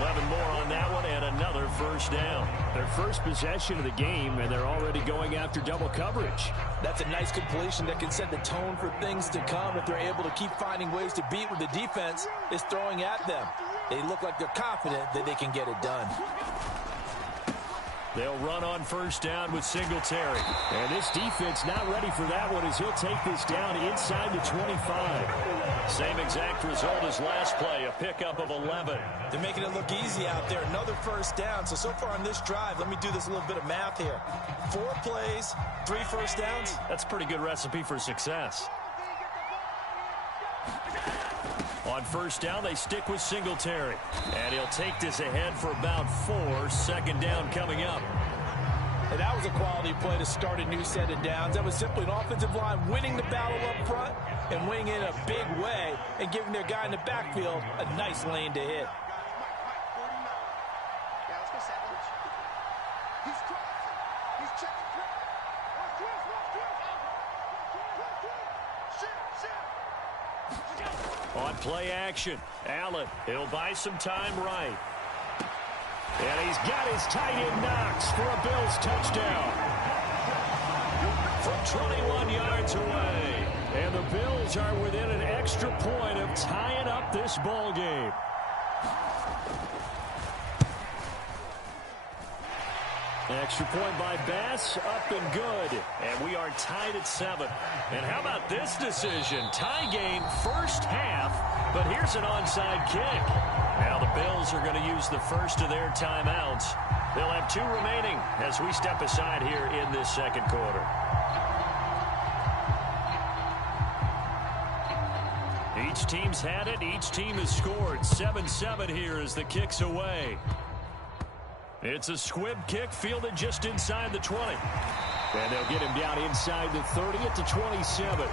11 more on that one and another first down. Their first possession of the game, and they're already going after double coverage. That's a nice completion that can set the tone for things to come if they're able to keep finding ways to beat what the defense is throwing at them. They look like they're confident that they can get it done. They'll run on first down with Singletary. And this defense not ready for that one as he'll take this down inside the 25. Same exact result as last play, a pickup of 11. They're making it look easy out there. Another first down. So far on this drive, let me do this little bit of math here. 4 plays, 3 first downs. That's a pretty good recipe for success. On first down, they stick with Singletary. And he'll take this ahead for about 4. 2nd down coming up. And that was a quality play to start a new set of downs. That was simply an offensive line winning the battle up front and winning it in a big way and giving their guy in the backfield a nice lane to hit. On play action, Allen, he'll buy some time right. And he's got his tight end Knox for a Bills touchdown. From 21 yards away. And the Bills are within an extra point of tying up this ball game. Extra point by Bass, up and good. And we are tied at 7. And how about this decision? Tie game first half, but here's an onside kick. Now the Bills are going to use the first of their timeouts. They'll have 2 remaining as we step aside here in this second quarter. Each team's had it. Each team has scored. 7-7 here as the kick's away. It's a squib kick fielded just inside the 20. And they'll get him down inside the 30 at the 27.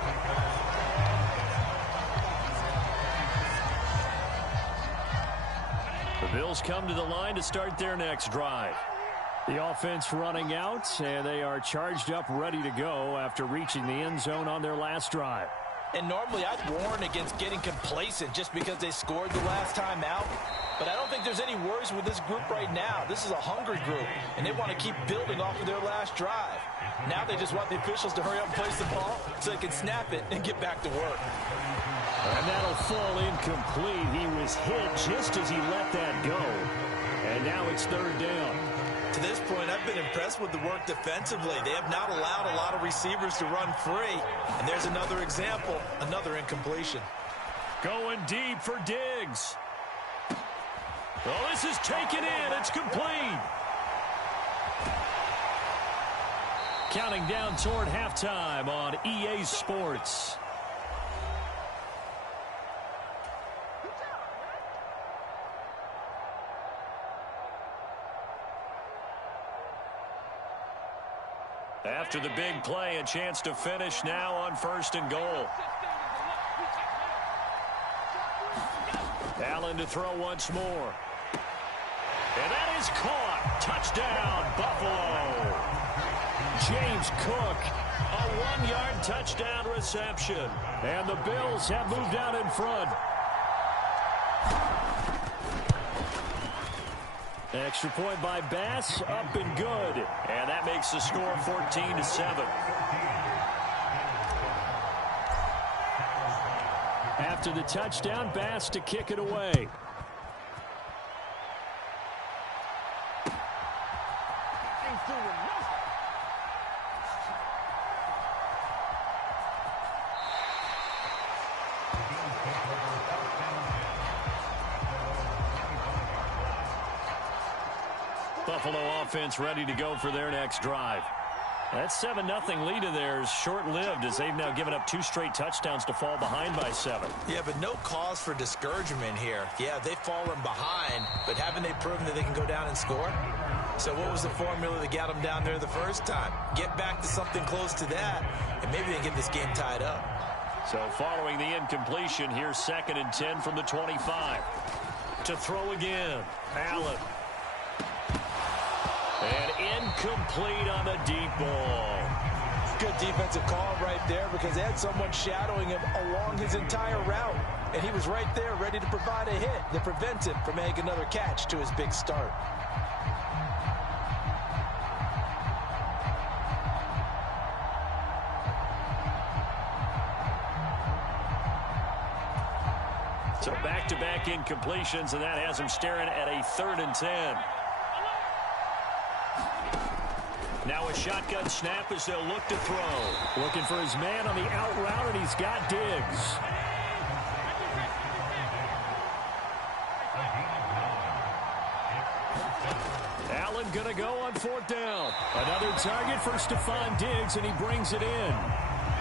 The Bills come to the line to start their next drive. The offense running out, and they are charged up, ready to go after reaching the end zone on their last drive. And normally I'd warn against getting complacent just because they scored the last time out. But I don't think there's any worries with this group right now. This is a hungry group, and they want to keep building off of their last drive. Now they just want the officials to hurry up and place the ball so they can snap it and get back to work. And that'll fall incomplete. He was hit just as he let that go. And now it's 3rd down. To this point, I've been impressed with the work defensively. They have not allowed a lot of receivers to run free. And there's another example, another incompletion. Going deep for Diggs. Oh, this is taken in. It's complete. Counting down toward halftime on EA Sports. After the big play, a chance to finish now on 1st and goal. Allen to throw once more. And that is caught. Touchdown, Buffalo. James Cook. A 1-yard touchdown reception. And the Bills have moved out in front. Extra point by Bass, up and good. And that makes the score 14-7. After the touchdown, Bass to kick it away. Buffalo offense ready to go for their next drive. That 7-0 lead of theirs short-lived as they've now given up 2 straight touchdowns to fall behind by 7. Yeah, but no cause for discouragement here. Yeah, they've fallen behind, but haven't they proven that they can go down and score? So what was the formula that got them down there the first time? Get back to something close to that, and maybe they get this game tied up. So following the incompletion, here's 2nd and 10 from the 25. To throw again, Allen. And incomplete on the deep ball. Good defensive call right there because they had someone shadowing him along his entire route. And he was right there ready to provide a hit that prevents him from making another catch to his big start. So back-to-back incompletions, and that has him staring at a 3rd and 10. Now a shotgun snap as they'll look to throw. Looking for his man on the out route, and he's got Diggs. Allen going to go on 4th down. Another target for Stephon Diggs, and he brings it in.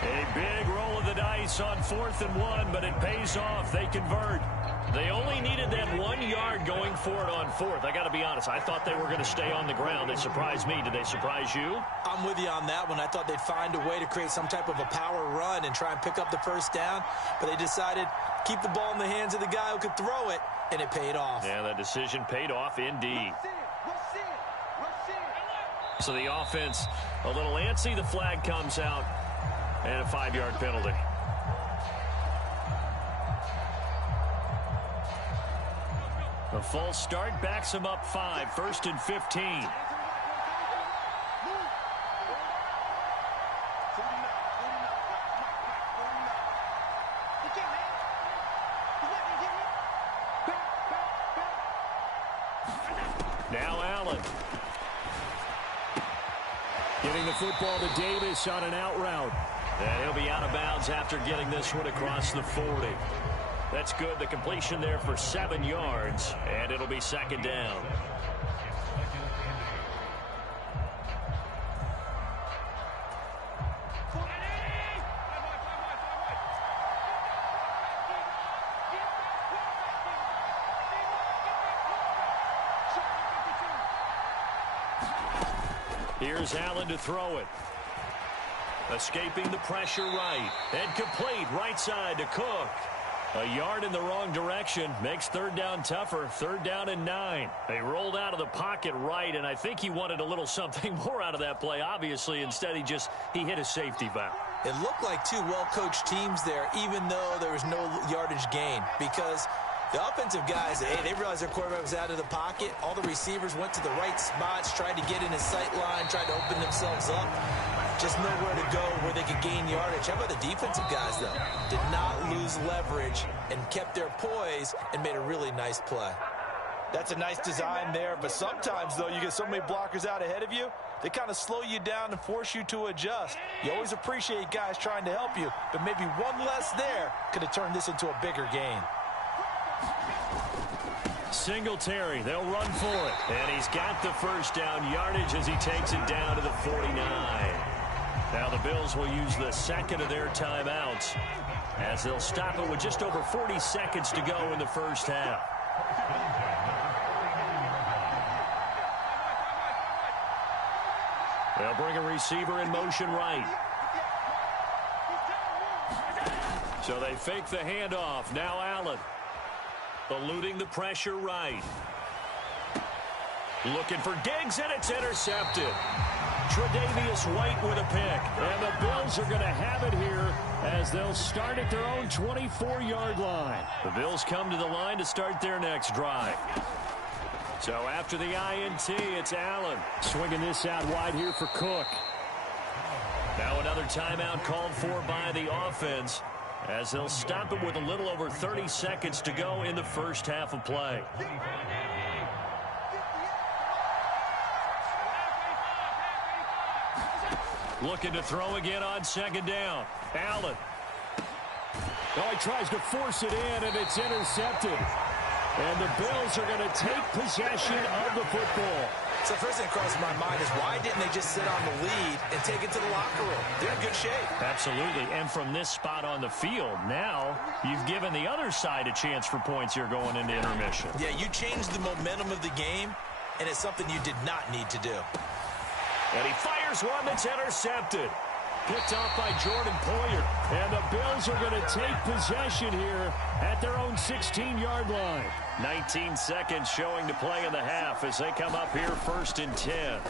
A big roll of the dice on 4th and 1, but it pays off. They convert. They only needed that 1 yard going for it on 4th. I got to be honest, I thought they were going to stay on the ground. They surprised me. Did they surprise you? I'm with you on that one. I thought they'd find a way to create some type of a power run and try and pick up the first down, but they decided keep the ball in the hands of the guy who could throw it, and it paid off. Yeah, that decision paid off indeed. So the offense a little antsy. The flag comes out, and a 5-yard penalty. A false start backs him up 5, 1st and 15. Now Allen. Getting the football to Davis on an out route. And he'll be out of bounds after getting this one across the 40. That's good. The completion there for 7 yards, and it'll be 2nd down. Here's Allen to throw it. Escaping the pressure right. And complete right side to Cook. A yard in the wrong direction makes 3rd down tougher. 3rd down and 9. They rolled out of the pocket right, and I think he wanted a little something more out of that play. Obviously, instead he hit a safety valve. It looked like 2 well-coached teams there, even though there was no yardage gain, because the offensive guys, hey, they realized their quarterback was out of the pocket. All the receivers went to the right spots, tried to get in his sight line, tried to open themselves up. Just nowhere to go where they could gain yardage. How about the defensive guys, though? Did not lose leverage and kept their poise and made a really nice play. That's a nice design there, but sometimes, though, you get so many blockers out ahead of you, they kind of slow you down and force you to adjust. You always appreciate guys trying to help you, but maybe one less there could have turned this into a bigger gain. Singletary, they'll run for it. And he's got the 1st down yardage as he takes it down to the 49. Now the Bills will use the 2nd of their timeouts as they'll stop it with just over 40 seconds to go in the 1st half. They'll bring a receiver in motion right. So they fake the handoff. Now Allen. Eluding the pressure right. Looking for Diggs, and it's intercepted. Tre'Davious White with a pick. And the Bills are going to have it here as they'll start at their own 24-yard line. The Bills come to the line to start their next drive. So after the INT, it's Allen. Swinging this out wide here for Cook. Now another timeout called for by the offense, as they'll stop it with a little over 30 seconds to go in the first half of play. Looking to throw again on second down. Allen. Oh, he tries to force it in, and it's intercepted. And the Bills are going to take possession of the football. So first thing that crosses my mind is, why didn't they just sit on the lead and take it to the locker room? They're in good shape. Absolutely. And from this spot on the field, now you've given the other side a chance for points here going into intermission. Yeah, you changed the momentum of the game, and it's something you did not need to do. And he fires one that's intercepted. Picked off by Jordan Poyer. And the Bills are going to take possession here at their own 16-yard line. 19 seconds showing to play in the half as they come up here 1st and 10. And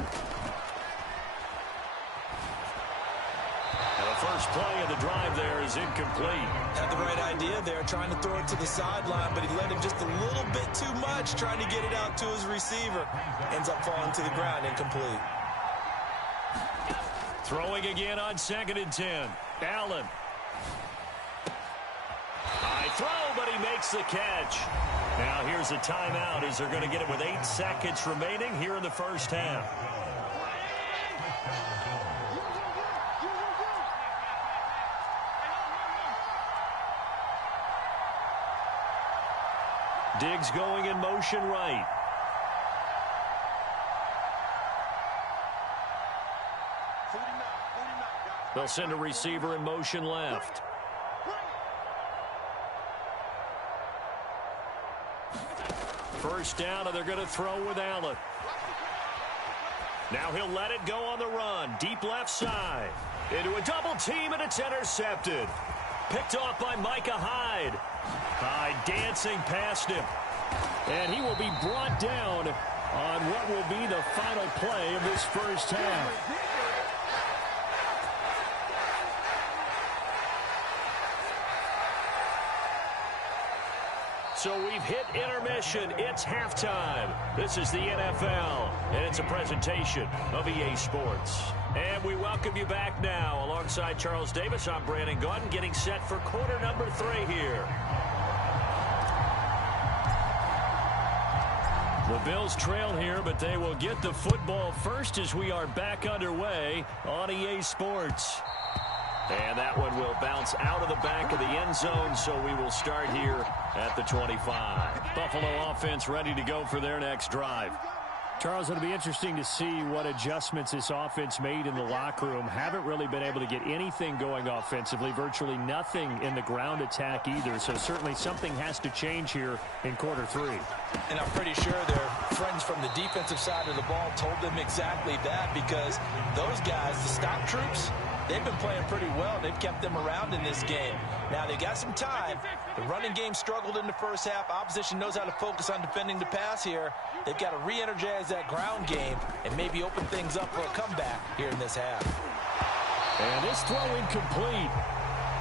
the first play of the drive there is incomplete. Had the right idea there, trying to throw it to the sideline, but he let him just a little bit too much, trying to get it out to his receiver. Ends up falling to the ground, incomplete. Throwing again on 2nd and 10. Allen. High throw, but he makes the catch. Now here's a timeout as they're going to get it with 8 seconds remaining here in the first half. Diggs going in motion right. They'll send a receiver in motion left. First down, and they're going to throw with Allen. Now he'll let it go on the run. Deep left side. Into a double team, and it's intercepted. Picked off by Micah Hyde. Hyde dancing past him. And he will be brought down on what will be the final play of this first half. So we've hit intermission. It's halftime. This is the NFL, and it's a presentation of EA Sports. And we welcome you back now. Alongside Charles Davis, I'm Brandon Gaudin, getting set for quarter number 3 here. The Bills trail here, but they will get the football first as we are back underway on EA Sports. And that one will bounce out of the back of the end zone, so we will start here at the 25. Buffalo offense ready to go for their next drive. Charles, it'll be interesting to see what adjustments this offense made in the locker room. Haven't really been able to get anything going offensively, virtually nothing in the ground attack either. So certainly something has to change here in quarter 3. And I'm pretty sure their friends from the defensive side of the ball told them exactly that, because those guys, the stop troops, they've been playing pretty well. They've kept them around in this game. Now, they got some time. The running game struggled in the first half. Opposition knows how to focus on defending the pass here. They've got to re-energize that ground game and maybe open things up for a comeback here in this half. And this throw incomplete.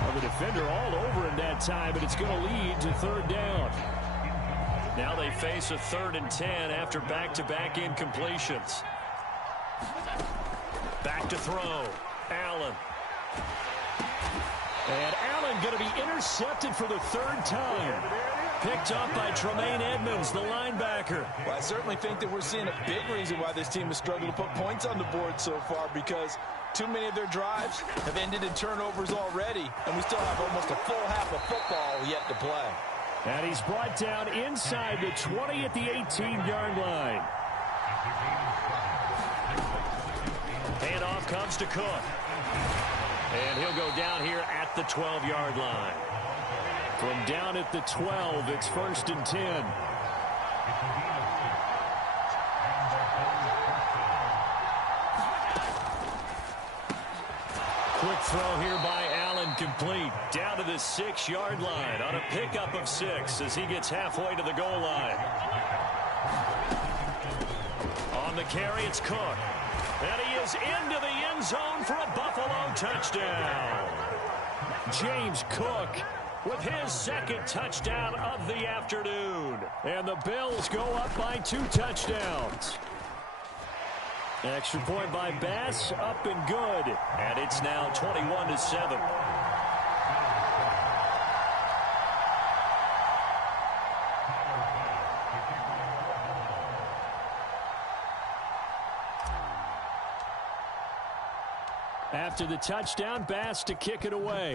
Well, the defender all over him that time, but it's going to lead to 3rd down. Now they face a 3rd and 10 after back-to-back incompletions. Back to throw. Allen. And Allen going to be intercepted for the 3rd time. Picked up by Tremaine Edmonds, the linebacker. Well, I certainly think that we're seeing a big reason why this team has struggled to put points on the board so far, because too many of their drives have ended in turnovers already, and we still have almost a full half of football yet to play. And he's brought down inside the 20 at the 18-yard line. Handoff comes to Cook. And he'll go down here at the 12-yard line. From down at the 12, it's 1st and 10. Quick throw here by Allen, complete. Down to the 6-yard line on a pickup of 6 as he gets halfway to the goal line. On the carry, it's Cook. And he is into the end zone for a Buffalo touchdown. James Cook with his second touchdown of the afternoon. And the Bills go up by 2 touchdowns. Extra point by Bass, up and good. And it's now 21-7. After the touchdown, Bass to kick it away.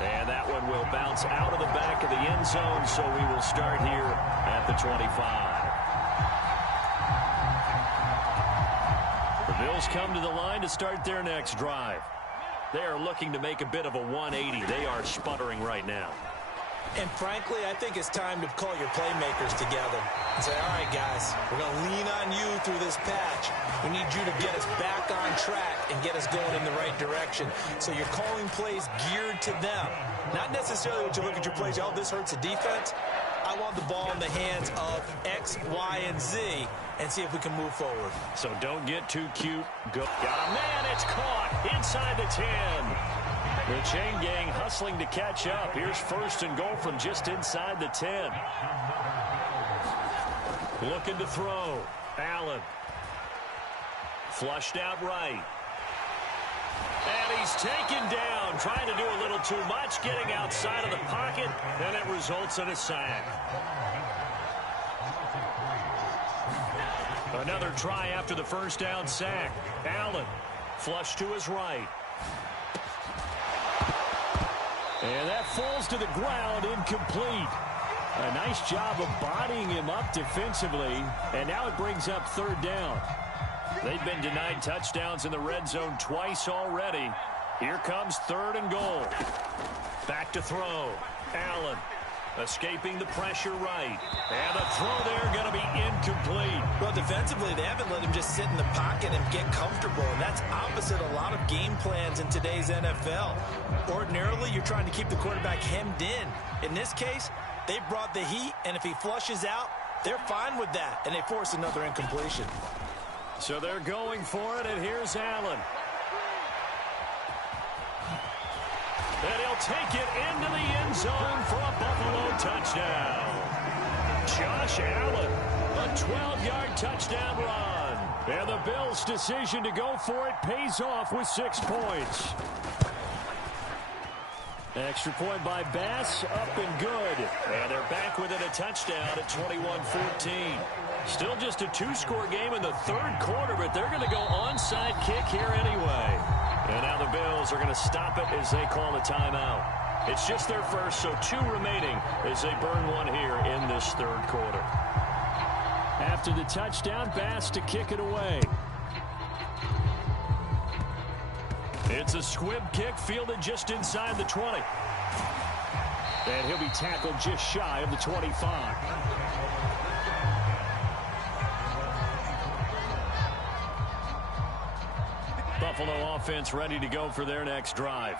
And that one will bounce out of the back of the end zone, so we will start here at the 25. The Bills come to the line to start their next drive. They are looking to make a bit of a 180. They are sputtering right now. And frankly, I think it's time to call your playmakers together and say, all right, guys, we're going to lean on you through this patch. We need you to get us back on track and get us going in the right direction. So you're calling plays geared to them. Not necessarily what you look at your plays, oh, this hurts the defense. I want the ball in the hands of X, Y, and Z and see if we can move forward. So don't get too cute. Go. Got a man. It's caught inside the 10. The chain gang hustling to catch up. Here's 1st and goal from just inside the 10. Looking to throw. Allen. Flushed out right. And he's taken down. Trying to do a little too much. Getting outside of the pocket. And it results in a sack. Another try after the first down sack. Allen. Flush to his right. And that falls to the ground, incomplete. A nice job of bodying him up defensively. And now it brings up 3rd down. They've been denied touchdowns in the red zone twice already. Here comes 3rd and goal. Back to throw. Allen escaping the pressure right. And the throw there going to be incomplete. Well, defensively, they haven't let him just sit in the pocket and get comfortable, and that's opposite a lot of game plans in today's NFL. Ordinarily, you're trying to keep the quarterback hemmed in. In this case, they brought the heat, and if he flushes out, they're fine with that, and they force another incompletion. So they're going for it, and here's Allen. And he'll take it into the end zone for a Buffalo touchdown. Josh Allen, a 12-yard touchdown run. And the Bills' decision to go for it pays off with 6 points. Extra point by Bass, up and good. And they're back within a touchdown at 21-14. Still just a 2-score game in the 3rd quarter, but they're going to go onside kick here anyway. And now the Bills are going to stop it as they call a timeout. It's just their first, so 2 remaining as they burn one here in this 3rd quarter. After the touchdown, Bass to kick it away. It's a squib kick fielded just inside the 20. And he'll be tackled just shy of the 25. Buffalo offense ready to go for their next drive.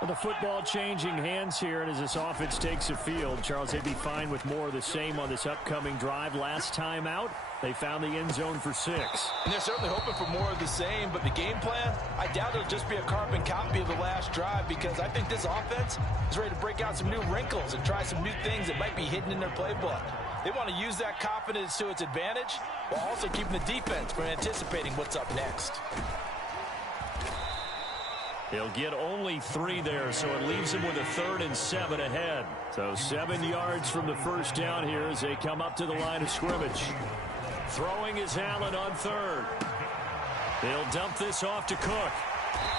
Well, the football changing hands here, and as this offense takes the field, Charles, they'd be fine with more of the same on this upcoming drive. Last time out, they found the end zone for 6. And they're certainly hoping for more of the same, but the game plan, I doubt it'll just be a carbon copy of the last drive, because I think this offense is ready to break out some new wrinkles and try some new things that might be hidden in their playbook. They want to use that confidence to its advantage while also keeping the defense from anticipating what's up next. He'll get only 3 there, so it leaves him with a 3rd and 7 ahead. So 7 yards from the first down here as they come up to the line of scrimmage. Throwing is Allen on 3rd. They'll dump this off to Cook.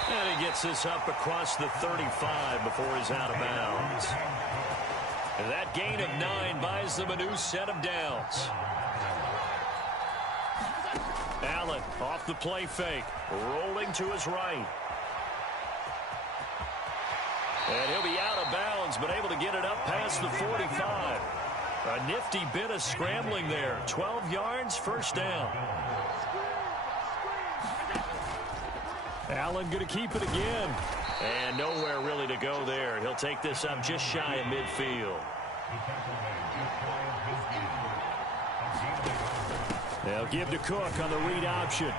And he gets this up across the 35 before he's out of bounds. And that gain of 9 buys them a new set of downs. Allen off the play fake, rolling to his right. And he'll be out of bounds, but able to get it up past the 45. A nifty bit of scrambling there. 12 yards, first down. Allen going to keep it again. And nowhere really to go there. He'll take this up just shy of midfield. They'll give to Cook on the read option.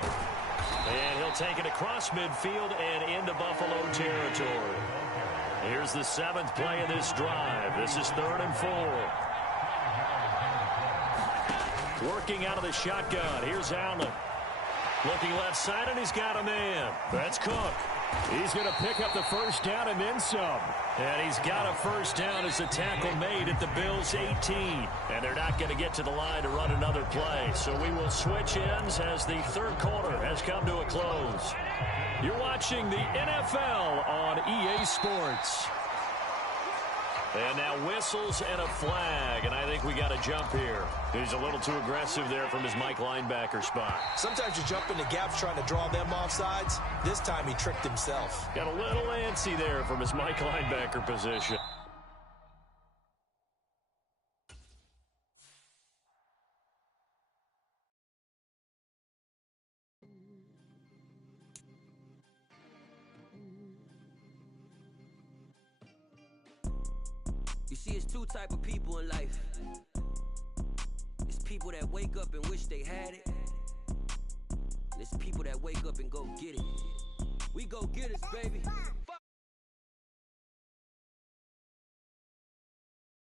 And he'll take it across midfield and into Buffalo territory. Here's the 7th play of this drive. This is 3rd and 4. Working out of the shotgun. Here's Allen. Looking left side, and he's got a man. That's Cook. He's going to pick up the first down and then some. And he's got a first down as the tackle made at the Bills' 18. And they're not going to get to the line to run another play. So we will switch ends as the 3rd quarter has come to a close. You're watching the NFL on EA Sports. And now whistles and a flag, and I think we got a jump here. He's a little too aggressive there from his Mike linebacker spot. Sometimes you jump into gaps trying to draw them off sides. This time he tricked himself. Got a little antsy there from his Mike linebacker position. You see, it's 2 type of people in life. It's people that wake up and wish they had it. And it's people that wake up and go get it. We go get it, baby.